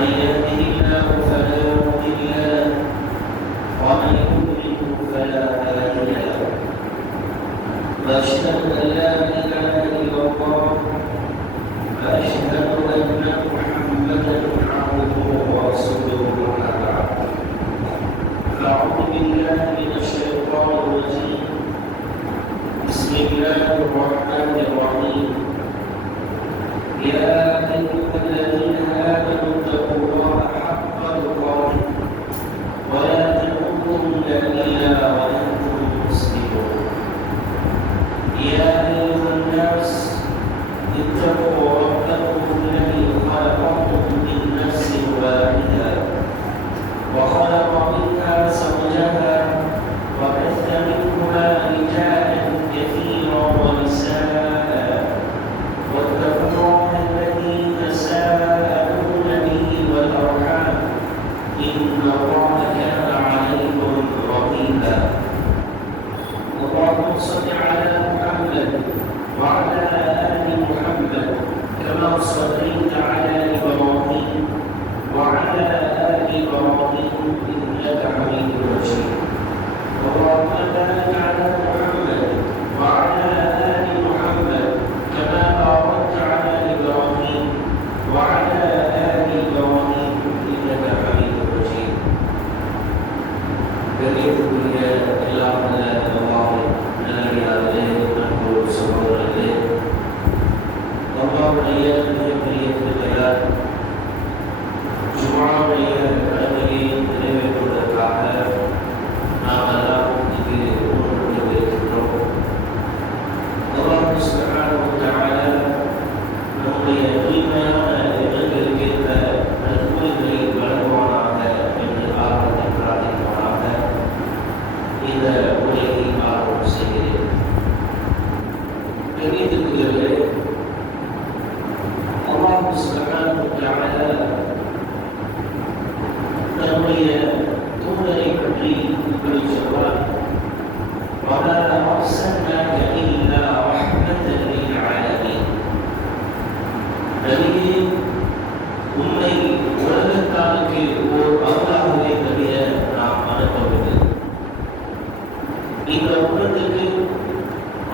من يهده الله فلا مضل له ومن يضلل فلا هادي له واشهد ان لا اله الا الله واشهد ان محمدا عبده ورسوله اما بعد فاعوذ بالله من الشيطان الرجيم بسم الله الرحمن الرحيم يا ايها الذين امنوا اتقوا الله حق تقاته ولا تموتن الا وانتم مسلمون يا ايها الناس اتقوا ربكم الذي خلقكم من نفس واحده وخلق منها زوجها وبث منهما رجالا كثيرا ونساء واتقوا الله الذي تساءلون به والارحام ان الله كان عليكم رقيبا اللهم صل على محمد وعلى ال محمد كما صليت على ابراهيم وعلى ال ابراهيم انك حميد مجيد اللهم بارك على محمد وعلى ال محمد كما باركت على ابراهيم وعلى ال ابراهيم انك حميد مجيد கண்ணியத்துக்குரிய எல்லாம் நல்ல அல்லாஹ்வின் நல்லடியார்களே நண்பர்களே சகோதரர்களே அல்லாஹ்வுடைய மிகப்பெரிய கிருபையால் ஜும்ஆவுடைய கடமையை நிறைவேற்றுவதற்காக நாம் எல்லாம் இங்கு ஒன்று இருக்கின்றோம். அல்லாஹ் சுப்ஹானஹு வ தஆலா நம்முடைய தூய்மையான எண்ணங்களுக்கு ஏற்ப நற்கூலிகளை வழங்குவானாக என்று ஆர்வத்தை பிரார்த்திப்பானாக. இந்த உரையை ஆர்வம் செய்கிறேன். கண்ணியத்திற்குரியவர்களே, அல்லாஹ் சுப்ஹானஹு வ தஆலா தன்னுடைய தூதரை பற்றி இப்படி சொல்வார், وَمَا أَرْسَلْنَاكَ إِلَّا رَحْمَةً لِلْعَالَمِينَ. நபியே, உம்மை உலகத்தாருக்கு ஓர் அருளாகவே தவிர நாம் அனுப்பவில்லை. இந்த உலகத்துக்கு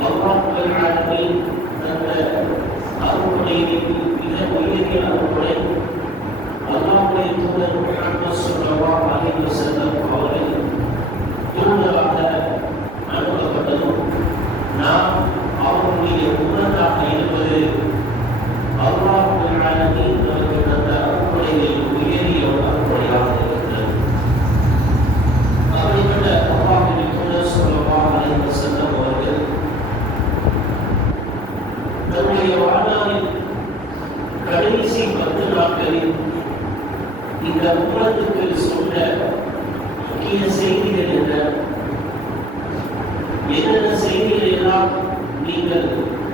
அல்லாஹ் ரப்பல் ஆலமீன் தந்த அருள்கொடையில் மிக உயரிய அருள்கொடை அல்லாஹ்வுடைய தூதர் முஹம்மது ஸல்லல்லாஹு அலைஹி வஸல்லம் அவர்கள் தூதராக அனுப்பப்பட்டதும் நாம் அவருடைய உம்மத்தாக இருப்பது அல்லாஹ் ரப்பல் ஆலமீன் நமக்கு தந்த அருள்கொடையில் உயரிய ஒரு அருள்கொடையாக இருக்கிறது. அப்படிப்பட்ட அல்லாஹ்வுடைய தூதர் ஸல்லல்லாஹு அலைஹி வஸல்லம் அவர்கள் தன்னுடைய வாழ்நாளில் கடைசி 10 நாட்களில் இந்த உலகத்துக்கு சொன்ன முக்கிய செய்திகள் என்னென்ன செய்திகள் எல்லாம் நீங்கள்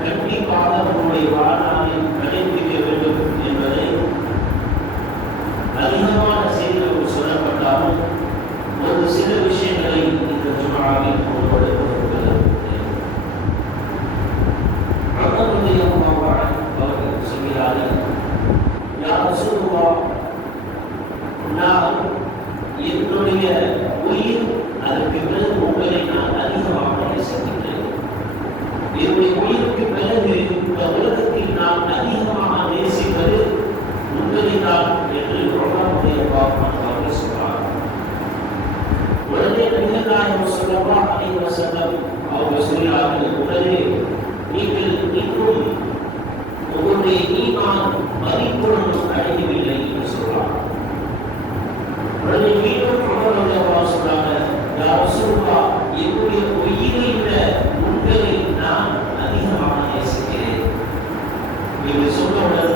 கண்டிப்பாக உங்களுடைய வாழ்நாளில் கடைபிடிக்க வேண்டும் என்பதை அதிகமான செய்திகள் சொல்லப்பட்டாலும் ஒரு சில விஷயங்களை இந்த ஜும்ஆவில் அவர்கள் சொல்கிறார்கள், யா ரசூலுல்லாஹ், நான் என்னுடைய உயிர் அதற்கு பிறகு உங்களை நான் அதிகமாக நேசிக்கின்றேன். என்னுடைய உயிருக்கு பிறகு இந்த உலகத்தில் நான் அதிகமாக நேசிப்பது உங்களை தான் என்று உலகமுடைய அவர்கள் சொல்றார். உடனே நபிகள் நாயகம் ஸல்லல்லாஹு அலைஹி வஸல்லம் அவர்கள் சொல்கிறார்கள், உடனே நீங்கள் இன்னும் உங்களுடைய ஈமான் பரிபூரணம் அடையவில்லை என்று சொல்றார். உடனே மீண்டும் அவர்கள் சொல்றாங்க, யா ரசூலுல்லாஹ், என்னுடைய உயிரை விட உங்களை நான் அதிகமாக நேசிக்கிறேன். இப்படி சொன்னவுடன்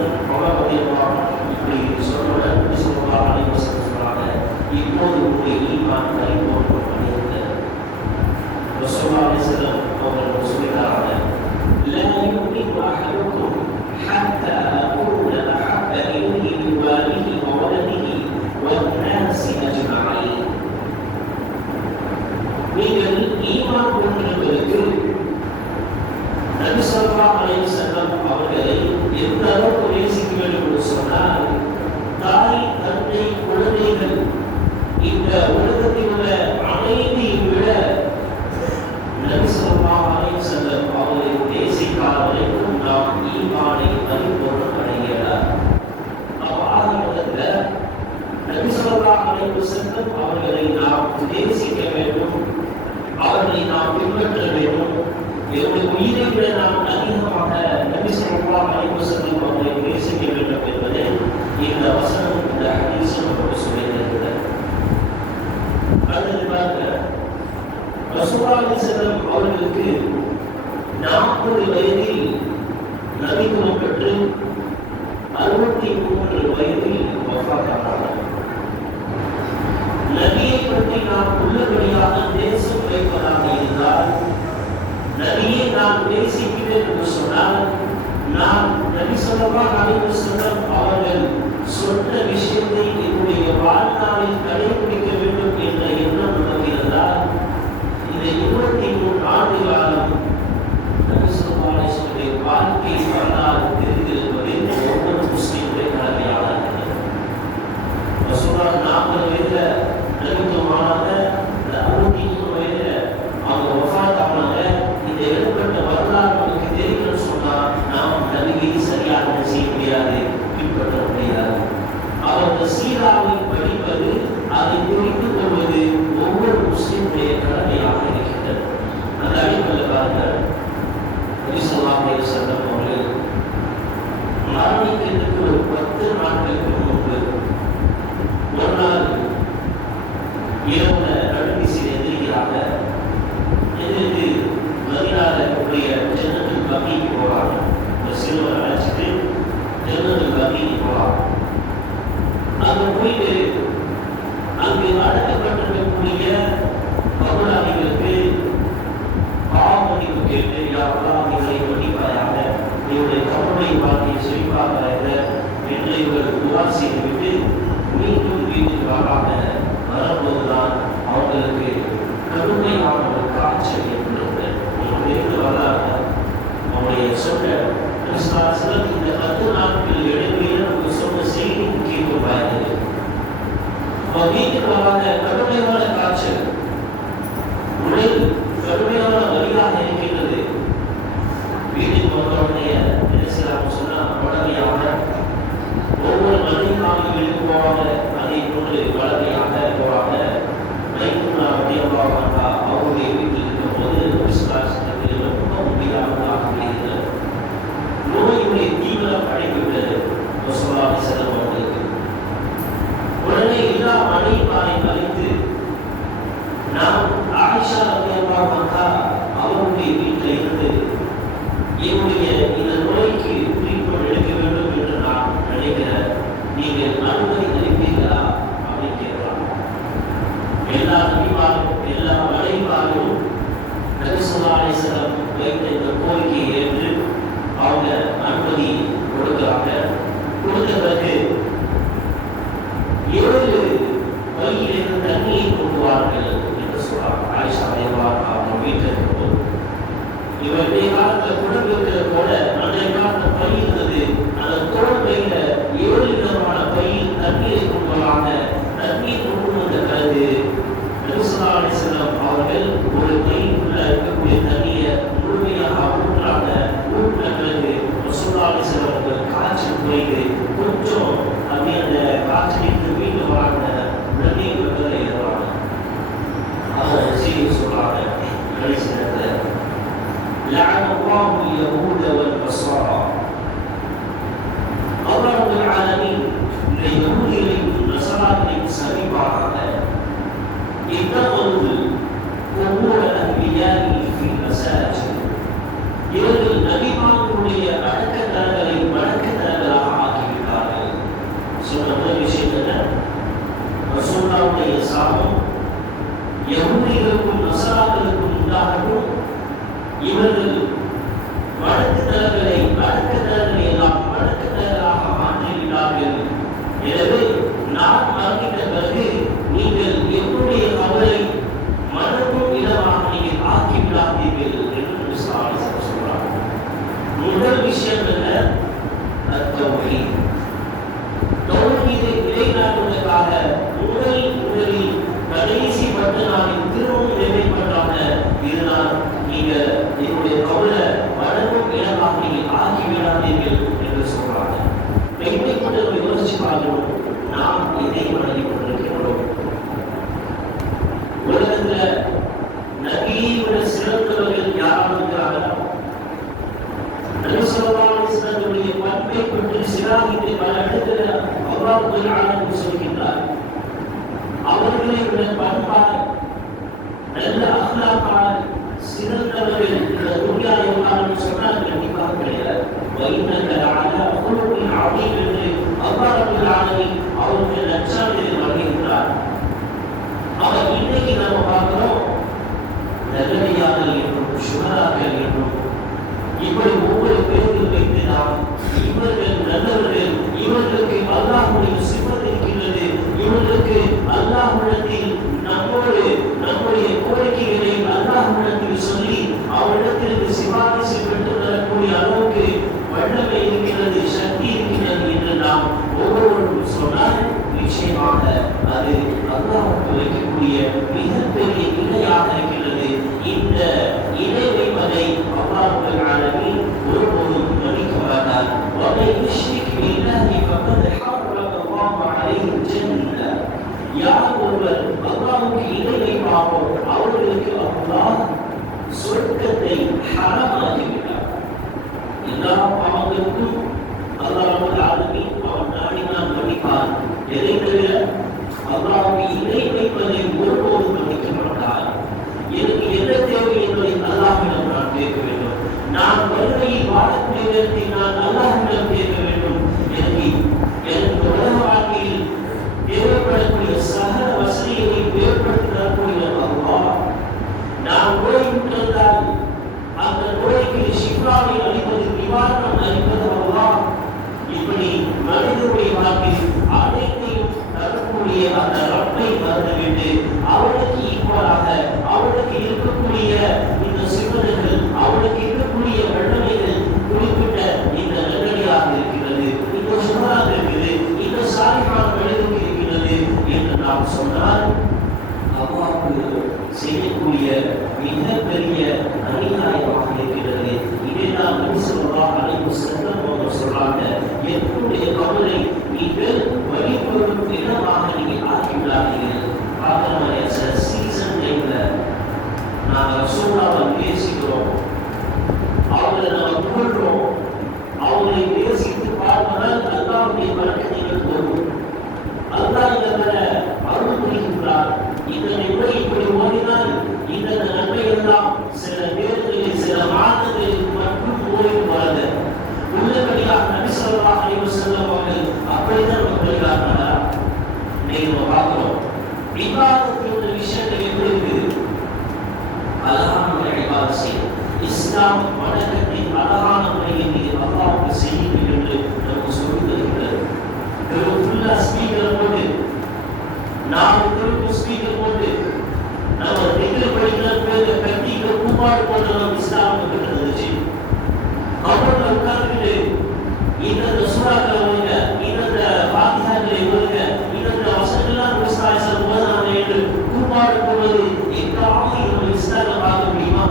இப்படி சொன்னவுடன் ஸல்லல்லாஹு அலைஹி வஸல்லம் சொல்றாங்க, இப்போது உங்களுடைய ஈமான் பரிபூரணம் அடைந்தது. ரசூலுல்லாஹி ஸல்லல்லாஹு அலைஹி வஸல்லம் அவர்கள் சொல்கிறாங்க, லா யுமினு அஹதுக்கும் ஹத்தா அகூன அஹப்ப இலைஹி மின் வாலிஹி வ வலதிஹி வன்-நாஸி அஜ்மஈன். நீங்கள் ஈமான் கொண்டிருப்பதற்கு நபி ஸல்லல்லாஹு அலைஹி வஸல்லம் அவர்களை எந்த அளவுக்கு நேசிக்க வேண்டும் என்று சொன்னால், தாய் ஸல்லல்லாஹு அலைஹி வஸல்லம் அவர்களை நாம் நேசிக்க வேண்டும், அவர்களை நாம் பின்பற்ற வேண்டும். என்னுடைய உயிரை விட நாம் அதிகமாக நபி ஸல்லல்லாஹு அலைஹி வஸல்லம் அவர்களை நேசிக்க வேண்டும் என்பதை இந்த வசனம், இந்த ஹதீஸ் நமக்கு சொல்லியிருக்கிறது. அடுத்து பாருங்க, ரசூலுல்லாஹி ஸல்லல்லாஹு அலைஹி வஸல்லம் அவர்களுக்கு 40 வயதில் நபித்துவம் பெற்று 63 வயதில் வஃபாத்தானார்கள். நபியை பற்றி நாம் உள்ளபடியாக தேசம் வைப்பதாக இருந்தால், நபியை நாம் நேசிக்கிறேன் என்று சொன்னால், நாம் நபி ஸல்லல்லாஹு அலைஹி வஸல்லம் அவர்கள் சொன்ன விஷயத்தை என்னுடைய வாழ்நாளில் கடைபிடிக்க வேண்டும் என்ற எண்ணம் நமக்கு இருந்தால், இந்த 23 ஆண்டு காலம் நபி ஸல்லல்லாஹு அலைஹி வஸல்லம் வாழ்க்கை வரலாறு தெரிந்திருப்பது ஒவ்வொரு முஸ்லிமுடைய கடமையாக இருக்கிறது. ரசூலுல்லாஹ் 40 வயதுல நபித்துவமானாங்க, 63 வயதுல அவங்க வஃபாத்தானாங்க. இந்த எழுதப்பட்ட வரலாறு நமக்கு தெரியும்னு சொன்னா நாம் நபியை சரியாக செய்ய முடியாது, பின்பற்ற முடியாது. அவர்கள் சீராவை படிப்பது, அதை புரிந்து கொள்வது ஒவ்வொரு முஸ்லிமுடைய கடமையாக இருக்கிறது. அந்த அடிப்படையில் பாருங்க, நபி ஸல்லல்லாஹு அலைஹி வஸல்லம் அவர்கள் மரணிக்கிறதுக்கு ஒரு 10 நாட்களுக்கு முன்பு ஒரு நாள் இரவுல நடுநிசையில் எந்திரிக்கிறாங்க. எதிர்த்து மதீனால இருக்கக்கூடிய ஜன்னத்துல் பகீக்கு போறாங்க. ஒரு சிறுவரை அழைச்சிட்டு ஜன்னத்துல் பகீக்கு போறாங்க. அங்க போயிட்டு அங்கு அடக்கப்பட்டிருக்கக்கூடிய கபராளிகளுக்கு பாவமன்னிப்பு கேட்டு, யாரெல்லாம் இவரை மன்னிப்பாயாக, இவருடைய கபருடைய வாழ்க்கையை செழிப்பாக என்று இவர் துவா செய்துவிட்டு மீண்டும் வீட்டுக்கு வரும்போதுதான் அவங்களுக்கு கடுமையான ஒரு காய்ச்சல் ஏற்படுகிறது. இருந்து வராங்க. அவருடைய சொன்ன இந்த 10 நாட்கள் இடைவெளியில் நமக்கு சொன்ன செய்தி முக்கியத்துவமாயிருந்தது. அவர் வீட்டுக்கு வராங்க, கடுமையான காய்ச்சல், உடல் கடுமையான வலியாக இருக்கின்றது. வீட்டுக்கு வந்தவுடனே என்ன செய்யலாம் சொன்னா, உடமையாக ஒவ்வொரு மனிதர்களுக்கு போவாங்க, அதை கொண்டு வளமையாக போவாங்க. அவருடைய வீட்டில் இருக்கும்போது ரொம்ப முடியாமல் நோயுடைய தீவிரம் அடைந்துவிட்டது ரசூலுல்லாஹி ஸல்லல்லாஹு அலைஹி வஸல்லம் அவர்களுக்கு. உடனே எல்லா மனைவிமாரையும் அழைத்து, நாம் ஆயிஷா ரலியல்லாஹு அன்ஹா அவருடைய வீட்டில் இருந்து என்னுடைய இந்த நோய்க்கு ட்ரீட்மெண்ட் எடுக்க வேண்டும் என்று நான் நினைக்கிறேன், நீங்கள் அனுமதி அளிப்பீர்களா அப்படின்னு கேட்கலாம். எல்லா நபிமாரும் எல்லா மனைவிமாரும் நபி ஸல்லல்லாஹு அலைஹி வஸல்லம் வைத்த இந்த கோரிக்கையை ஏற்று அவங்க அனுமதி கொடுக்கிறாங்க. கொடுத்த பிறகு 7 பையிலிருந்து தண்ணியை கொண்டு வாருங்கள் என்று சொல்றாங்க. ஆயிஷா ரலியல்லாஹு அன்ஹா அவங்க வீட்டில் இருக்கும்போது, இவருடைய காலத்தில் குடம் இருக்கிற போல அன்றைய காலத்தில் பை இருந்தது. அந்த குடம் பையில 7 விதமான பையில் தண்ணீரை கொண்டு வராங்க. தண்ணீர் கொண்டு வந்த பிறகு நபி ஸல்லல்லாஹு அலைஹி வஸல்லம் அவர்கள் ஒரு பைக்குள்ள இருக்கக்கூடிய தண்ணியை முழுமையாக ஊற்றுறாங்க. ஊற்றின பிறகு ரசூலுல்லாஹி ஸல்லல்லாஹு அலைஹி வஸல்லம் அவர்கள் காய்ச்சல் குறைந்து கொஞ்சம் அப்படியே அந்த காய்ச்சலுக்கு மீண்டும் வராங்க. உடனே வெப்பத்தில் ஏறுறாங்க. அவங்க செய்தி சொல்றாங்க, கடைசி நேரத்தில் لعن الله اليهود والنصارى. الله رب العالمين ليهوديين والنصارى سبيباراக اتخذوا قبور الانبياء في المساجد. இவர்கள் நபிமார்களுடைய அடக்கத்தலங்களை வணக்கத்தலங்களாக ஆக்கிவிட்டார்கள். சொன்ன முதல் விஷயம் என்ன? ரசூலுல்லாஹுடைய சாபம் யஹூதிகளுக்கும் நஸராக்களுக்கும் உண்டாகட்டும். இவர்கள் வணக்கத்தலங்களை எல்லாம் வணக்கத்தலங்களாக மாற்றிவிட்டார்கள். எனவே நான் மரணித்த பிறகு நீங்கள் என்னுடைய கபரை மணக்கும் இடமாக நீங்கள் ஆக்கிவிடாதீர்கள் என்று சொல்றார். முதல் விஷயம் என்ன? தௌஹீத். தௌஹீதை நிலைநாட்டுவதற்காக முதலில் கடைசி பட்டு நாளின் திரும்பவும் நினைப்பட்டாங்க. இதனால் நீங்கள் என்னுடைய கபரை மணக்கும் இடமாக நீங்கள் ஆக்கிவிடாதீர்கள் என்று சொல்றாங்க. பெண்ணை கொண்டு யோசிச்சு பார்க்கணும், நாம் இதை வணங்கி கொண்டிருக்கிறோம். ரப்பல் ஆலமீன் சொல்கிறார், அவர்களை பண்பால் நல்ல அஹ்லாக்கால் சிறந்தவர்கள் இந்த துன்யாவை எல்லாம் சொன்னால் கண்டிப்பாக கிடையாது. وَإِنَّكَ لَعَلَى خُلُقٍ عَظِيمٍ என்று அல்லாஹ் ரப்பல் ஆலமீன் அவருடைய நற்சான்றிதழ் வழங்குகிறார். அவர் இன்னைக்கு நாம பார்க்கிறோம், நல்லடியார்கள் என்றும் சுகராக்கள் என்றும் இப்படி ஒவ்வொரு பேர்கள் வைத்து நாம் இவர்கள் நல்லவர்கள், இவர்களுக்கு அல்லாஹ்வுடைய சிஃபத் இருக்கின்றது, இவர்களுக்கு அல்லாஹ்விடத்தில் நம்முடைய கோரிக்கைகளை அல்லாஹ்விடத்தில் சொல்லி அவரிடத்திற்கு சிபாரிசு பெற்று தரக்கூடிய அளவுக்கு வல்லமை இருக்கிறது, சக்தி இருக்கிறது என்று நாம் ஒவ்வொருவரும் சொன்னால் நிச்சயமாக அது அல்லாஹ்வுக்கு வைக்கக்கூடிய மிகப்பெரிய இணையாக இருக்கிறது. இந்த இணை வைப்பதை அல்லாஹ் ரப்பல் ஆலமீன் ஒருபோதும் மன்னிக்க மாட்டார். وَمَن يُشْرِكْ بِاللَّهِ فَقَدْ حَرَّمَ اللَّهُ عَلَيْهِ الْجَنَّةَ யார் ஒருவர் அல்லாஹ்வுக்கு இணை வைப்பாரோ அவர்களுக்கு அல்லாஹ் சொர்க்கத்தை ஹராமாக்கிவிட்டார். எல்லா பாவங்களுக்கும் அல்லாஹ் ரப்பல் ஆலமீன் அவன் நாடினால் மன்னிப்பான். எதை தவிர அல்லாஹ்வுக்கு இணை வைப்பதை ஒருபோதும் மன்னிக்க மாட்டார். எனக்கு என்ன தேவை என்பதை அல்லாஹ்விடம் நான் கேட்க வேண்டும். நான் வறுமையில் வாழக்கூடிய நேரத்தில் நான் அல்லாஹ்விடம் கேட்க வேண்டும். எனக்கு உலக வாழ்க்கையில் தேவைப்படக்கூடிய சகல வசதிகளை ஏற்படுத்தி தரக்கூடிய அல்லாஹ், நான் நோய்விட்டிருந்தால் அந்த நோய்க்கு ஷிஃபாவை அளிப்பது, நிவாரணம் அளிப்பது அல்லாஹ். இப்படி மனிதனுடைய வாழ்க்கையில் அனைத்தையும் தரக்கூடிய அந்த ரப்பை மறந்துவிட்டு அவனுக்கு ஈக்குவலாக அவனுக்கு இருக்கக்கூடிய இந்த சிவனைகள், அவனுக்கு இருக்கக்கூடிய வல்லமைகள் குறிப்பிட்ட இந்த நல்லடியாக இருக்கிறது, இந்த சுகராக இருக்குது, இந்த சாலிஹான மனிதனுக்கு இருக்கிறது என்று நாம் சொன்னால் அல்லாஹ்வுக்கு செய்யக்கூடிய மிகப்பெரிய அநியாயமாக இருக்கிறது. இதைதான் நபி ஸல்லல்லாஹு அலைஹி வஸல்லம் அவர்கள் சொல்றாங்க, என்னுடைய கபரை நீங்கள் வழிபடும் இடமாக நீங்கள் ஆக்கிவிடாதீர்கள். பார்க்கணும், சீசன் டைம்ல நாங்கள் ரசூலுல்லாஹ்வை நேசிக்கிறோம், அவங்களை நம்ம புகழ்றோம், அவங்களை நேசித்து பார்ப்பதால் அல்லாஹ்வுடைய பரக்கத்துகள் வரும். அல்லாஹ் இதனை அருள் புரிகின்றார். இதனை விட இப்படி ஓடினால் இந்த நன்மை எல்லாம் சில நேரங்களில் சில மாதங்களில் மட்டும் ஓடி போறது. உள்ளபடியாக நபி ஸல்லல்லாஹு அலைஹி வஸல்லம் அவர்கள் அப்படிதான் நம்ம வழிகாட்டினாரா? இன்னைக்கு நம்ம பார்க்கிறோம், இபாதத்துடைய விஷயத்தில் எப்படி இருக்குது? அழகான இபாதத் செய்யும். இஸ்லாம் வணக்கத்தின் அழகான முறையில் நீங்கள் அல்லாஹ்வுக்கு செய்யுங்கள் என்று நமக்கு சொல்லித் தருகிறது. ஃபுல்லா ஸ்பீக்கர் போட்டு 4 பேருக்கு ஸ்பீக்கர் போட்டு நம்ம திக்ர் படிக்கிற பேரு கட்டி கூப்பாடு போட்டு நம்ம இஸ்லாம் கற்றுச்சு. அவரோட உட்கார்ந்துட்டு இந்த சூறாக்களை ஓதுங்க, இந்த ஃபாத்திஹாக்களை ஓதுங்க, இந்த வசனங்கள்லாம் விவசாயம் ஓதுனாங்க என்று கூப்பாடு போடுவது எங்காவது நம்ம இஸ்லாமில் பார்க்க முடியுமா?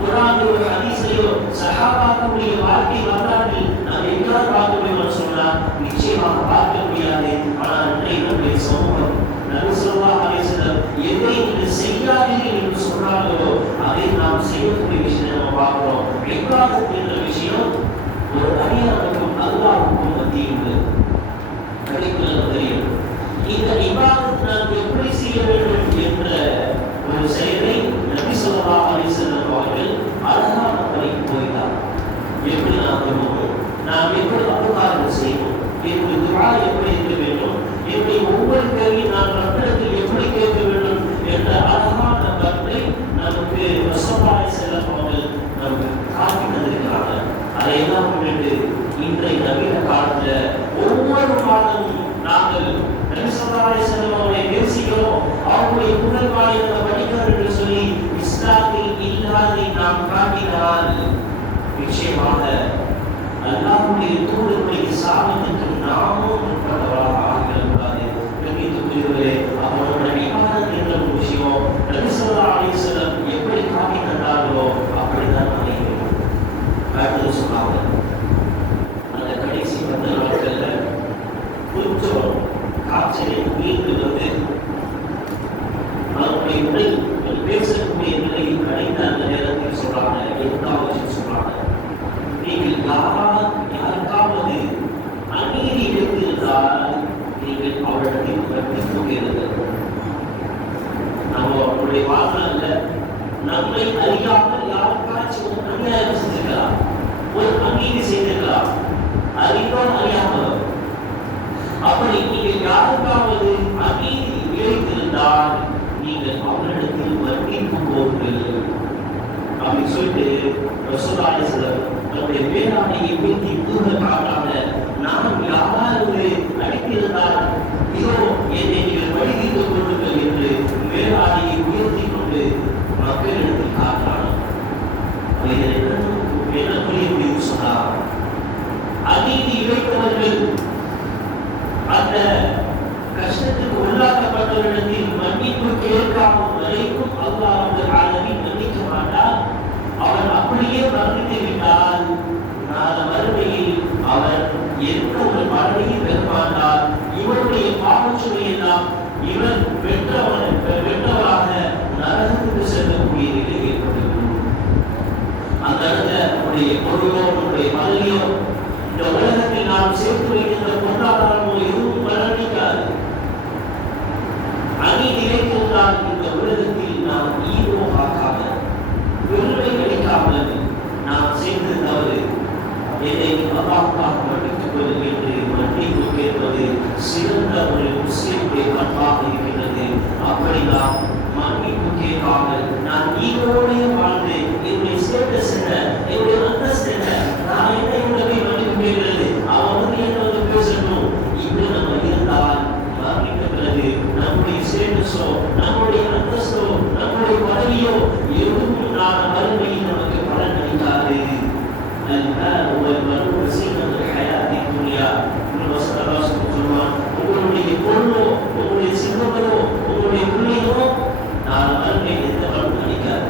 குர்ஆனிலோ ஹதீஸையோ சஹாபாக்களுடைய வாழ்க்கை வரலாற்றில் நாம் எங்காவது பார்க்க முடியும்னு சொன்னால் நிச்சயமாக பார்க்க முடியாது. ஆனால் இன்றைய நம்முடைய சமூகம் நபி ஸல்லல்லாஹு அலைஹி வஸல்லம் எதை நீங்கள் செய்யாதீர்கள் என்று சொன்னார்களோ அதை நாம் செய்யக்கூடிய விஷயம் நம்ம பார்க்கிறோம். இபாதத் என்ற விஷயம் ஒரு அடியானுக்கும் அல்லாஹ்வுக்கும் மத்தியில் கிடைக்கிறது தெரியும். இந்த இபாதத் நாம் எப்படி செய்ய வேண்டும் என்ற ஒரு செயலை நபி ஸல்லல்லாஹு அலைஹி வஸல்லம் அவர்கள் அழகான முறையில் போய்த்தார். எப்படி நாம் பண்ணுவோம், நாம் எப்படி அபுகாரம் செய்வோம், எப்படி துஆ எப்படி இருக்க வேண்டும், எப்படி ஒவ்வொரு கேள்வியும் நாம் ரப்பிடத்தில் எப்படி கேட்க வேண்டும் என்ற அழகான கருத்தை நமக்கு ரசூலுல்லாஹி ஸல்லல்லாஹு அலைஹி வஸல்லம் நமக்கு காட்டி தந்திருக்கிறார்கள். அதையெல்லாம் முன்னிட்டு இன்றைய நவீன காலத்தில் ஒவ்வொரு மாதமும் நாங்கள் நபி ஸல்லல்லாஹு அலைஹி வஸல்லம் அவர்களை நேசிக்கிறோம், அவருடைய புகழ் பாடலை படிக்கிறோம் என்று சொல்லி இஸ்லாமில் இல்லாதை நாம் காட்டினால் நிச்சயமாக அல்லாஹ்வுடைய தூதருடைய சாபத்துக்கு நாமும் உட்பட்டவராக ஆகிவிடக்கூடாது. கண்ணியத்துக்குரியவர்களே, அவருடைய இபாதத் என்ற ஒரு விஷயம் நபி ஸல்லல்லாஹு அலைஹி வஸல்லம் எப்படி காட்டி தந்தார்களோ அப்படிதான் அமையும். அடுத்தது சொன்னாங்க, அந்த கடைசி 10 நாட்கள்ல கொஞ்சம் காய்ச்சலை மீண்டு வந்து அவருடைய உடல் பேசக்கூடிய நிலையில் கிடைத்த அந்த நேரத்தில் சொல்றாங்க, எதாவது சொல்றாங்க, நீங்கள் யாருக்காவது அநீதி எடுத்திருந்தால் நீங்கள் நம்முடைய வாழ்நாள்ல நம்மை அறியாமல் யாருக்காச்சும் ஒரு அநியாயம் செஞ்சிருக்கலாம், ஒரு அநீதி செய்திருக்கலாம், அறிந்தோ அறியாமலோ. அப்படி நீங்கள் யாருக்காவது அநீதி இழைத்திருந்தால் நீங்கள் அவரிடத்தில் மன்னிப்பு கோருங்கள் அப்படின்னு சொல்லிட்டு ரசூலுல்லாஹி ஸல்லல்லாஹு தன்னுடைய வேளாண்மையை மீட்டி கூறுவதற்காக நான் யாராவது அடித்திருந்தால் இதோ என்னை நீங்கள் வழிதீர்த்து கொள்ளுங்கள் என்று வேளாண்மையை உயர்த்தி கொண்டு மக்களிடத்தில் காட்டான். என்ன புரிய முடியும் சொன்னார், அநீதி இழைத்தவர்கள் அந்த கஷ்டத்துக்கு உள்ளாக்கப்பட்டவரிடத்தில் மன்னிப்பு கேட்காமல் வரைக்கும் அல்லாஹ் ரப்பல் ஆலமீன் மன்னிக்க மாட்டார். அவர் அப்படியே மன்னித்து விட்டால் நாளை மறுமையில் அவர் எந்த ஒரு பலனையும் பெற மாட்டார். இவருடைய பாவச்சுமையெல்லாம் இவர் வெற்றவராக நரகத்துக்கு செல்லக்கூடிய நிலை ஏற்பட்டுவிடும். அந்த இடத்துல நம்முடைய பொருளோ நம்முடைய பதவியோ இந்த உலகத்தில் நாம் சேர்த்து வைக்கின்ற பொருளாதாரமோ எதுவும் பலனளிக்காது. அநீதி இழைத்திருந்தால் இந்த உலகத்தில் நாம் ஈகோ ஆக்காமல் பெருமை கிடைக்காமல் நாம் செய்து தவறு என்னை அல்லாஹ்வாக மன்னித்துக் கொள் என்று மன்னிப்பு கேட்பது சிறந்த ஒரு முஸ்லிமுடைய பண்பாக இருக்கின்றது. அப்படி நாம் மன்னிப்பு கேட்காமல் நான் ஈகோடைய வாழ்ந்து என்னுடைய ஸ்டேட்டஸ் என்ன, என்னுடைய அந்தஸ்து என்ன, நான் என்ன என்னுடைய மன்னிப்பு கேட்கிறது, அவன் என்ன வந்து பேசணும், இப்படி நம்ம இருந்தால் மன்னித்த பிறகு நம்முடைய ஸ்டேட்டஸோ நம்முடைய அந்தஸ்தோ நம்முடைய பதவியோ எதுவும் நான் மறுமையில் நமக்கு பலன் அளிக்காது. உங்களுடைய பொருளோ உங்களுடைய சிங்கமனோ உங்களுடைய பிள்ளையோ நான் மறுமையில் எந்த பலன் அளிக்காது.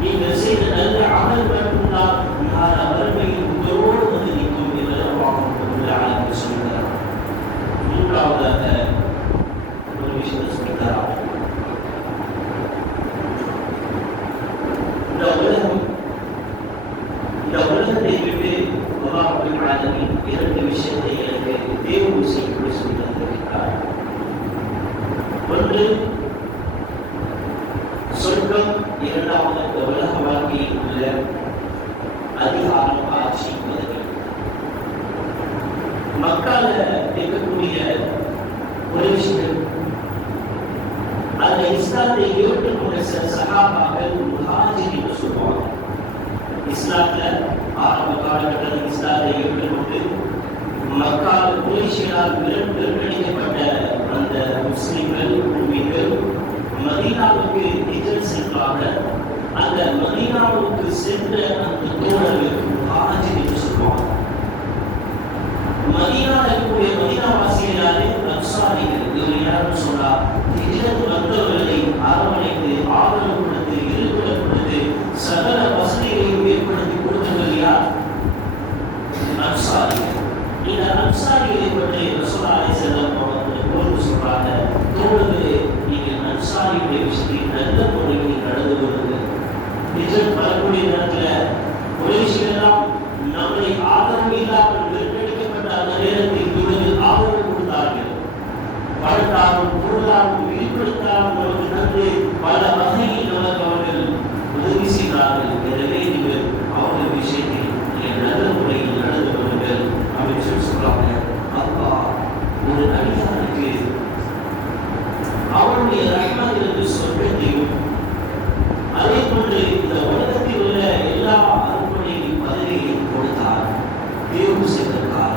நீங்கள் செய்த நல்ல அமல் மட்டும்தான் நான் மறுமையில் உங்களோடு வந்து நிற்கும் என்று அல்லாஹ் சொல்கிறார். மூன்றாவதாக ஒரு விஷயத்தை சொல்கிறார், இந்த உலகத்தை விட்டு அல்லாஹ் ரப்பல் ஆலமீன் இரண்டு விஷயத்தை எனக்கு தேர்வு செய்யும்படி சொல்லி தந்திருக்கிறார். ஒன்று சொர்க்கம், இரண்டாவது இந்த உலக வாழ்க்கையில் உள்ள அதிகாரம், ஆட்சி, பதவி. மக்கால இருக்கக்கூடிய ஒரு விஷயம், அந்த இஸ்லாத்தை ஏற்றுக்கொண்ட சில சஹாபாக்கள் முஹாஜிர் என்று சொல்லுவாங்க. இஸ்லாத்துல ஆரம்ப காலகட்டத்தில் இஸ்லாத்தை ஏற்றுக்கொண்டு மக்கால குறைஷிகளால் விரட்டடிக்கப்பட்ட அந்த முஸ்லிம்கள் முஸ்லிம்கள் மதீனாவுக்கு ஹிஜ்ரத் சென்றாங்க. அந்த மதீனாவுக்கு சென்ற அந்த தோழர்களுக்கு முஹாஜிர் என்று சொல்லுவாங்க. மதீனாவில் இருக்கக்கூடிய மதீனாவாசிகள் யாரு? அன்சாரிகள். இவர் யாருன்னு சொன்னா ஹிஜ்ரத் வந்தவர்களை அரவணைத்து ஆதரவு கொடுத்து இருப்பிடம் கொடுத்து சகல வசதிகளையும் ஏற்படுத்தி கொடுத்தவர்கள் யார்? அன்சாரிகள். இந்த அன்சாரிகளை பற்றி ரசூலுல்லாஹி ஸல்லல்லாஹு அலைஹி வஸல்லம் சொல்றாங்க, தோழர்களே நீங்கள் அன்சாரியுடைய விஷயத்தில் நல்ல முறையில் நடந்து கொள்ளுங்கள். ஹிஜ்ரத் வரக்கூடிய நேரத்தில் குறைஷிகளெல்லாம் நம்மை ஆதரவு இல்லாமல் விரட்டடிக்கப்பட்ட அந்த நேரத்தில் இவர்கள் ஆதரவு கொடுத்தார்கள். பழத்தாலும் பொருளாலும் வெளிப்படுத்தாலும் நமக்கு நன்றி பல வகையில் நமக்கு அவர்கள் உதவி செய்தார்கள். எனவே நீங்கள் அவர்கள் விஷயத்தில் நல்ல முறையில் நடந்து கொள்ளுங்கள் அப்படின்னு சொல்லி சொல்றாங்க. அப்பா ஒரு அடியாருக்கு அவருடைய ரஹ்மத்திலிருந்து சொர்க்கத்தையும் அதே போன்று இந்த உலகத்தில் உள்ள எல்லா அருள்களையும் பதவியையும் கொடுத்தார். தேர்வு செய்வதற்காக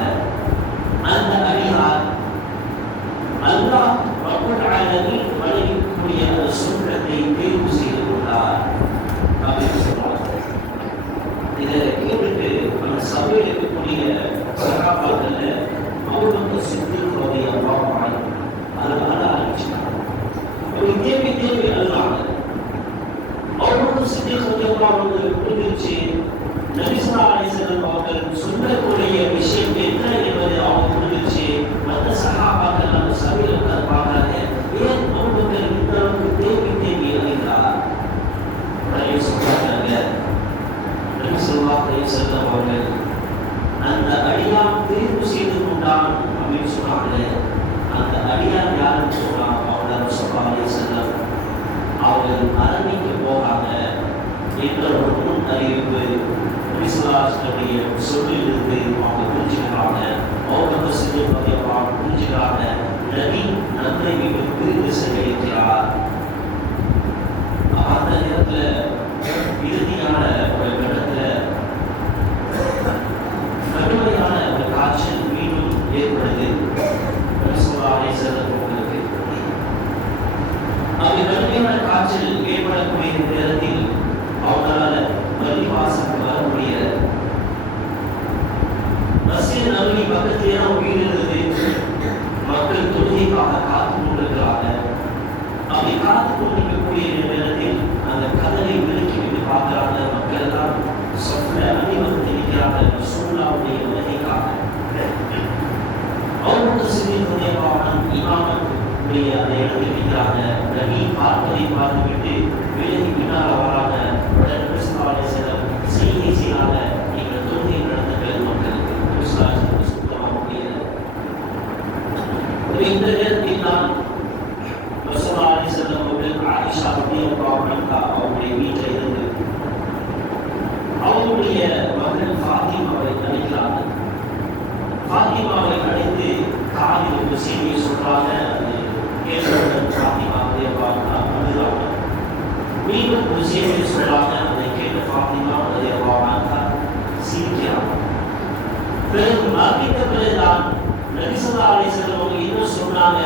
அந்த அடியார் அல்லாஹ் ரப்பல் ஆலமீன் வழங்கக்கூடிய அந்த சொர்க்கத்தை தேர்வு செய்து கொண்டார் அப்படின்னு சொல்றாங்க. இதை கேட்டுட்டு அந்த சபையில் இருக்கக்கூடிய சகாபாக்கள்ல அவங்க சித்திக் ரலியல்லாஹு அன்ஹு அதனால ஆரம்பிச்சாங்க. ஒரு தேவி அல்லாஹ் அவங்க சித்திக் ரலியல்லாஹு அன்ஹு புரிஞ்சிச்சு. நபி ஸல்லல்லாஹு அலைஹி வஸல்லம் அவர்கள் சொல்லக்கூடிய விஷயம் என்ன என்பதை அவங்க புரிஞ்சிச்சு. மற்ற சகாபாக்கள் அந்த சபையில் உட்கார்ந்து பார்க்கறாங்க, ஏன் அவங்களுக்கு இந்த அளவுக்கு தேவி அழைக்கிறார்? உடனே சொல்றாங்க, நபி ஸல்லல்லாஹு அலைஹி வஸல்லம் அவர்கள் அந்த அடியான் தேர்வு செய்து கொண்டான் அப்படின்னு சொன்னாங்க. அந்த அடியான் யாருன்னு சொன்னாங்க, அவங்கள ஸல்லல்லாஹு அலைஹி வஸல்லம் அவர்கள் அரணிக்கு போகாத என்ற ஒரு முன் அறிவிப்பு விசுவாசத்துடைய சொல்லிலிருந்து அவங்க புரிஞ்சுக்கிறாங்க. அவங்க செல்வதை புரிஞ்சுக்கிறாங்க. நபி நன்மை மிக பிரிந்து சென்றிருக்கிறார். அந்த நேரத்தில் இறுதியான ஒரு கட்டத்தில் கடுமையான ஒரு காய்ச்சல் மீண்டும் ஏற்படுது. செல்வங்களுக்கு அப்படி கடுமையான காய்ச்சல் ஏற்படக்கூடிய நேரத்தில் அவங்களால பள்ளிவாசலுக்கு வர முடியல. மஸ்ஜித் நபவி பக்கத்திலே வீடு இருந்தது. மக்கள் தொழுகைக்காக காத்து கொண்டிருக்கிறாங்க. அப்படி காத்து கொண்டிருக்கக்கூடிய நேரத்தில் அந்த கதவை விலக்கிவிட்டு பார்க்கிறாங்க. மக்கள் எல்லாம் சொன்ன அணிவகுத்து இருக்கிறார்கள் சூழ்நாவுடைய உலகைக்காக. அவருக்கு சிறிய வாகனம் இமாமுடைய அந்த இடத்தில் இருக்கிறாங்க. நபி பார்ப்பதை பார்த்துவிட்டு விலகி பின்னால் வராங்க. செய்கை செய்யாத நீங்கள் தொழுகை நடத்துங்கள் மக்களுக்கு விசுவாசத்துக்கு சுத்தமாக முடியல. இந்த நேரத்தில் தான் ஆயிஷா அவருடைய வீட்டில் இருந்து அவருடைய மகள் ஃபாத்திமாவை அழைக்கிறாங்க. ஃபாத்திமாவை அழைத்து காதில் ஒரு செய்தியை சொல்றாங்க. கேட்டவுடன் ஃபாத்திமாவை அழுகிறாங்க. மீண்டும் ஒரு செய்தியை சொல்றாங்க. அதை கேட்ட ஃபாத்திமா சிரிக்கிறாங்க. பிறகு மரணித்த பிறகுதான் நபி ஸல்லல்லாஹு அலைஹி வஸல்லம் என்ன சொன்னாங்க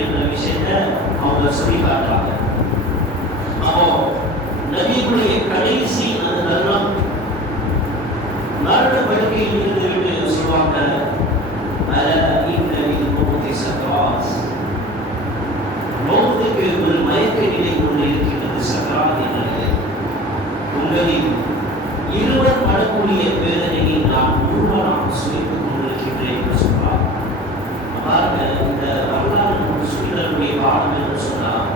என்ற விஷயத்தை அவங்க சொல்லி காட்டுறாங்க. அப்போ நபியுடைய கடைசி அந்த தருணம் மரண படுக்கையில் இருந்துவிட்டு சொல்லுவாங்க, மௌத்துக்கு ஒரு மயக்க நிலை ஒன்று இருக்கின்றது. சக்ராத் என்ற நிலை. உங்களில் இருவர் படக்கூடிய வேதனையை நான் முழுவதும் சுவைத்துக் கொண்டிருக்கின்றேன் என்று சொன்னார். இந்த வரலாறு சுகிதனுடைய பாடம் என்று சொன்னார்.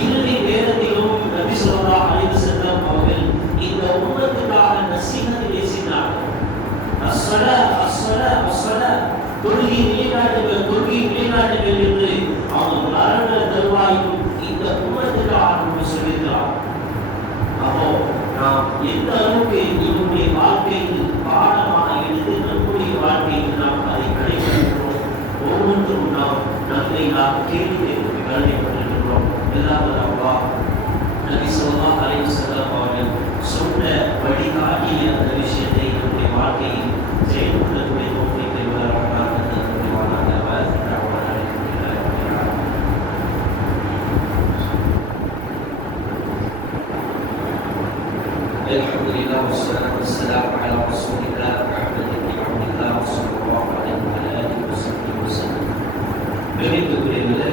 இறுதி நேரத்திலும் நபி ஸல்லல்லாஹு அலைஹி வஸல்லம் அவர்கள் இந்த உம்மத்துக்காக நசீஹத் பேசினார்கள். அஸ்ஸலா அஸ்ஸலா அஸ்ஸலா, தொழுகை நிலைநாட்டுங்கள், தொழுகை நிலைநாட்டுங்கள் என்று அவங்க மரண தருவாயும் இந்த உம்மத்துக்காக சொல்லியிருக்கிறார். அப்போ நாம் எந்த அளவுக்கு நம்முடைய வாழ்க்கையில் பாடமாக எடுத்து நம்முடைய வாழ்க்கையில் நாம் அதை கடைபிடிக்கிறோம். ஒவ்வொன்றும் நம்மை நாம் கேள்வி கேட்க கடமைப்பட்டிருக்கிறோம். எல்லாவல்லா நபி ஸல்லல்லாஹு அலைஹி வஸல்லம் அவர்கள் சொன்ன வழிகாட்டிய அந்த விஷயத்தை நம்முடைய வாழ்க்கையில் செயல்படுத்தக்கூடிய நோக்கத்தை பெறுவதற்காக Alhamdulillah wassalatu wassalamu ala rasulillah Muhammad ibn Abdullah sallallahu alaihi wa alihi wasallam. பெரியவர்களே,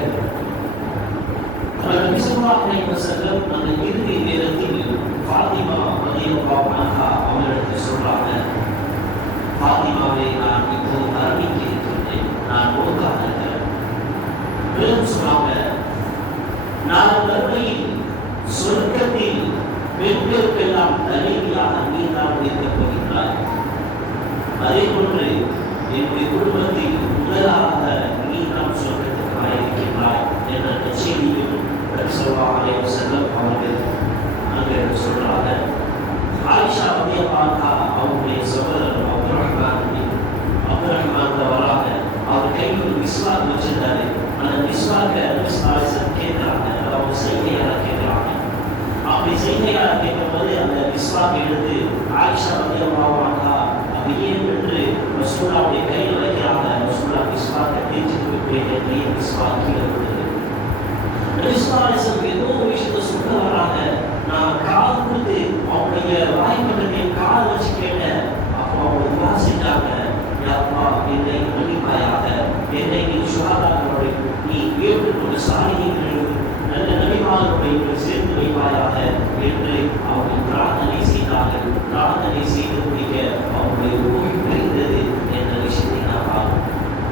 நபி ஸல்லல்லாஹு அலைஹி வஸல்லம் அந்த இறுதி நேரத்தில் ஃபாத்திமா ரலியல்லாஹு அன்ஹா அவர்களிடம் சொல்றாங்க, ஃபாத்திமாவை நான் இப்போ மரணிக்க இருக்கின்றேன், நான் மௌத்தாக இருக்கிறேன். மேலும் சொன்னாங்க, நான் மறுமையில் சொர்க்கத்தில் பெண்களுக்கெல்லாம் தலைவியாக நீதான் இருக்கப் போகிறாய். அதே போன்று என்னுடைய குடும்பத்தில் முதலாக நீதான் சொர்க்கத்துக்காக இருக்கின்றாய் என்ற செய்தியும் நபி ஸல்லல்லாஹு அலைஹி வஸல்லம் அவர்கள் அங்கே சொல்றாங்க. ஆயிஷா ரலியல்லாஹு அன்ஹா அவருடைய சகோதரர் அப்துர்ரஹ்மான் வராங்க. அவர் கையில் ஒரு மிஸ்வாக் வச்சிருந்தாரு. அந்த மிஸ்வாக்கை நபி ஸல்லல்லாஹு அலைஹி வஸல்லம் கேட்கிறாங்க. அவங்க செய்கையால கேட்கிறாங்க. அப்படி செய்கையால கேட்கும்போது அந்த மிஸ்வாக்கை எடுத்து ஆயிஷா ரலியல்லாஹு அன்ஹா அப்படியே என்று ரசூலுல்லாஹ்வுடைய கையில் வைக்கிறாங்க. ரசூலுல்லாஹ் மிஸ்வாக்கை தேய்ச்சிட்டு பெரிய மிஸ்வாக் கீழே விழுது. நபி ஸல்லல்லாஹு அலைஹி வஸல்லம் ஏதோ ஒரு விஷயத்தை சொல்ல வராங்க. நான் காது கொடுத்து அவங்களுடைய வாய்ப்பட்டத்தை காது வச்சு கேட்டேன். அப்போ அவங்க துவா செஞ்சாங்க, யா அல்லாஹ் என்னை மன்னிப்பாயாக, என்னை நீ ஷுஹதாக்களுடைய நீ ஏற்றுக்கொண்ட சாலிஹீன்களில் நல்ல நபிமார்களுடைய சேர்ந்து வைப்பாயாக என்று அவர்கள் பிரார்த்தனை செய்தார்கள். பிரார்த்தனை செய்து முடிக்க அவங்களுடைய ஓய்வு பிரிந்தது என்ற விஷயத்தை நாம் பார்க்கிறோம்.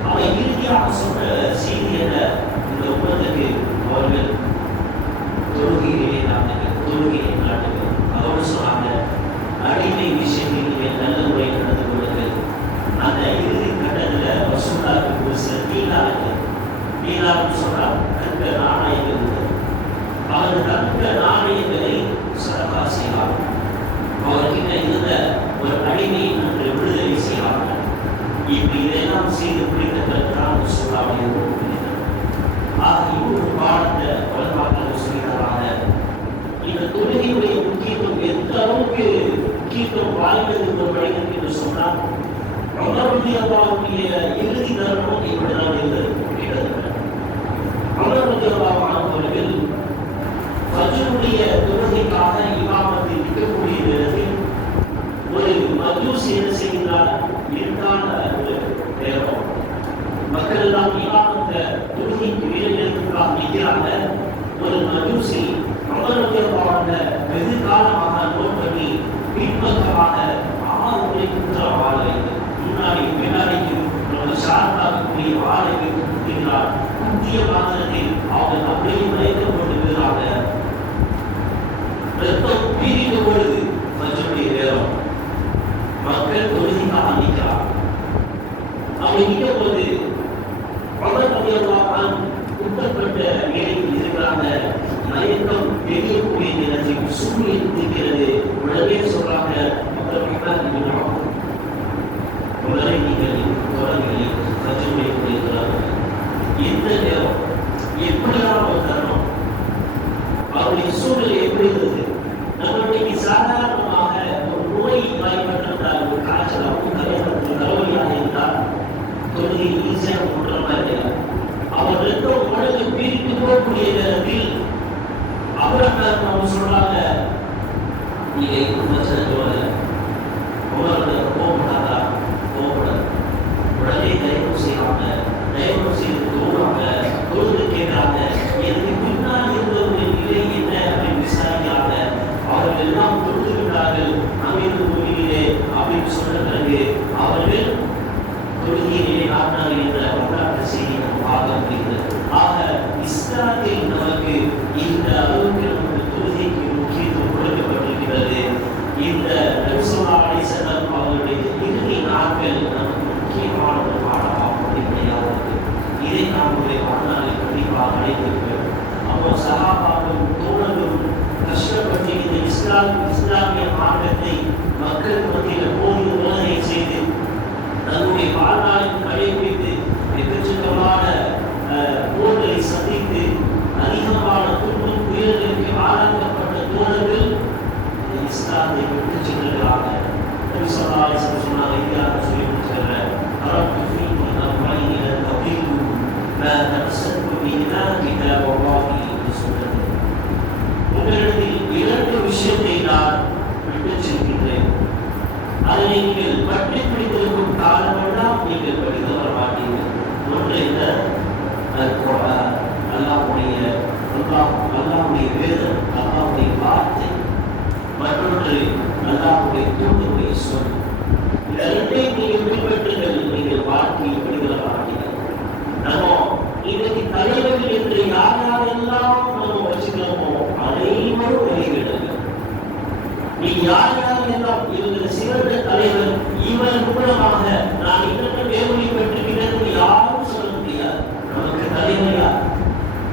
அவன் இறுதியாக சொன்ன செய்தி என்ன? இந்த உலகத்துக்கு அவர்கள் தொழுகையிலே நாட்டுகள், தொழுகையை நாட்டுகள். அதோடு சொன்னாங்க, அடிமை விஷயத்தில் நல்ல முறை நடந்து கொள்ளுங்கள். அந்த இறுதி கட்டத்தில் ரசூலுல்லாஹ்வுக்கு ஒரு சில தீனாருக்கு சொன்னால் நாணயங்கள் அவர் தந்த நாணயங்களை சதகா செய்வார். அவர்கிட்ட இருந்த ஒரு அடிமையை அன்று விடுதலை செய்வார்கள். இப்படி இதெல்லாம் செய்து பிடித்த பிறகுதான் சொல்லாமல் ஒரு பாடத்தை வளர்ப்பாளர்கள் சொல்கிறாங்க. இந்த தொழுகையுடைய முக்கியத்துவம் எந்த அளவுக்கு முக்கியத்துவம் வாய்ந்தது ஒரு மனிதன் என்று சொன்னால், அவருடைய இறுதி தருணம் இப்படிதான் இருந்தது. அவர்கள் ஃபஜ்ருடைய தொழுகைக்காக இமாமத்தில் நிற்கக்கூடிய நேரத்தில் ஒரு மஜூசி என்ன செய்கிறார்? இருக்கான ஒரு நேரம் மக்கள் எல்லாம் இமாமத்தை தொழுகைக்கு வீரர்களுக்காக நிற்கிறாங்க. ஒரு மஜூசி அவருடைய வெகு காலமாக நோட் பண்ணி பின்பக்கமாக 6 முறை குற்ற வாழை முன்னாடி பின்னாடிக்கு சார்பாகக்கூடிய வாழைக்கு குத்துகிறார். குத்திய மாத்திரத்தில் அவர்கள் அப்படியே மயக்கப்பட்டிருக்கிறாங்க. ரத்தம் பீரிட்டு பொழுது மற்றபடிய நேரம் மக்கள் தொழுகைக்காக நிற்கிறார். அப்படி நிற்கும் போது குற்றப்பட்ட நிலையில் இருக்கிறாங்க. மயக்கம் தெரியக்கூடிய நேரத்தில் சூரியன் இருக்கிறது. உடனே சொல்றாங்க, உடனே நீங்கள் தொடர்களை மற்றபடி இருக்கிறார்கள். எந்த நேரம் எப்படியான ஒரு தருணம், அவருடைய சூழ்நிலை எப்படி இருந்தது? நம்மளுடைய சாதாரணமாக ஒரு நோய் வாய்ப்பட்டிருந்தால், ஒரு காய்ச்சலாகவும் தலைவலியாக இருந்தால் தொழுகை ஈஸியாக கொண்ட மாதிரி அவர் ரெண்டும் உடலை பிரித்து போகக்கூடிய நேரத்தில் அவர்கள் சொல்றாங்க, நீங்க போகப்படாதா? போகப்படாது. உடனே தயவு செய்வாங்க, தயவு செய்து தோறாங்க, தொழுது கேட்கிறாங்க. எனக்கு பின்னால் இருந்தவருடைய நிலை என்ன அப்படின்னு விசாரிக்கிறாங்க. அவர்கள் எல்லாம் தொழுது விட்டார்கள். அமீர் முஃமினீனே அப்படின்னு சொன்ன பிறகு அவர்கள் தொழுகையிலே நாட்டார்கள் என்ற வரலாற்று செய்தி நாம் பார்க்க முடிகிறது. ஆக இஸ்லாத்தில் நமக்கு இந்த அளவுக்கு நமக்கு தொழுகைக்கு முக்கியத்துவம் கொடுக்கப்பட்டிருக்கிறது. இந்த நபிஸல்லல்லாஹு செல்லம் அவர்களுடைய இறுதி நாட்கள் நமக்கு முக்கியமான ஒரு பாடமாக கிடையாது. இதை நம்முடைய வாழ்நாளில் கண்டிப்பாக அடைந்திருக்கிறோம். அப்போ சஹாபாக்களும் தோழர்களும் கஷ்டப்பட்டு இந்த இஸ்லாமிய மார்க்கத்தை மக்கள் மத்தியில் போதனை செய்து தன்னுடைய வாழ்நாளில் கடைபிடித்து எக்கச்சக்கமான போர்களை சந்தித்து அதிகமான துன்பம் புயல்களுக்கு ஆளாக்கப்பட்ட தோழர்கள் இஸ்லாத்தை விட்டு செல்கிறாங்க. சொன்னாங்க இந்தியாவுக்கு சொல்லி கொடுக்கிற உங்களிடத்தில் 2 விஷயத்தை நான் விட்டு செல்கின்றேன். அதை நீங்கள் பற்றி பிடித்திருக்கும் காலமெல்லாம் நீங்கள் படித்து வர மாட்டீர்கள். ஒன்று இந்த அல்லாஹ்வுடைய வேதம், அல்லாஹ்வுடைய வார்த்தை. மற்றொன்று அல்லாஹ்வுடைய தூண்டுடைய சொல். இந்த 2ஐயும் நீங்கள் பின்பற்றுங்கள். நீங்கள் வாழ்க்கையை படித்து வர மாட்டீர்கள். நம்ம இன்னைக்கு தலைவர்கள் என்று யார் யாரெல்லாம் நம்ம வச்சுக்கிறோமோ அனைவரும் வெளியிடுங்கள். நீ யார் யார் எல்லாம் இவர்கள் சிறந்த தலைவர், இவர் மூலமாக நான் இன்னொரு வேலையை பெற்றிருக்கிறேன் யாரும் சொல்ல முடியாது. நமக்கு தலைவர் யார்?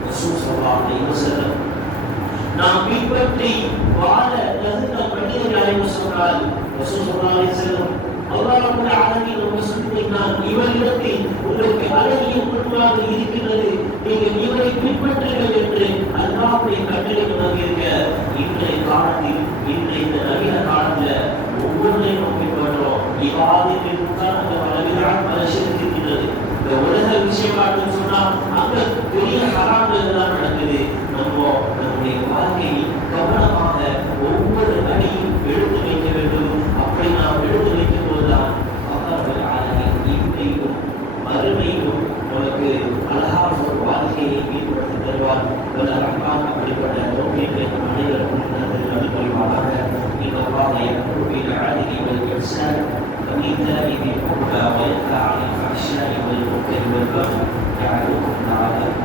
ரசூல் ஸல்லல்லாஹு அலைஹி வஸல்லம். நாம் பின்பற்றி வாழ தகுந்த மனிதர்களை சொன்னால் ரசூல் ஸல்லல்லாஹு அலைஹி வஸல்லம் அல்லாஹ் ரப்பல் ஆலமீன் நமக்கு சொல்லியிருக்கிறார், இவரிடத்தில் உங்களுக்கு அழகிய முன்மாதிரி இருக்கிறது, நீங்கள் இவரை பின்பற்றுங்கள் என்று அல்லாஹ்வுடைய கட்டளை நமக்கு இருக்க. இன்றைய காலத்தில் இந்த நவீன காலத்தில் ஒவ்வொன்றையும் நம்ம பின்பற்றோம். இவாதத்திற்கு தான் அந்த பலவிதான் பல இருக்கின்றது. இந்த உலக விஷயமாட்டு சொன்னால் அங்க பெரிய ஹராம்கள் தான் நடக்குது. நம்முடைய வாழ்க்கையை கவனமாக ஒவ்வொரு அடியும் எடுத்து வைக்க வேண்டும். அப்படி நாம் எடுத்து வைக்கும் போதுதான் இன்றையும் மறுமையும் நமக்கு அழகான ஒரு வாழ்க்கையை மேம்படுத்தி தருவார். அப்படிப்பட்ட நோக்கியங்களை நம் அனைவருக்கும் நல்வழிவாக. الله يأمر بالعدل والإحسان وإيتاء ذي القربى وينهى عن الفحشاء والمنكر والبغي يعظكم لعلكم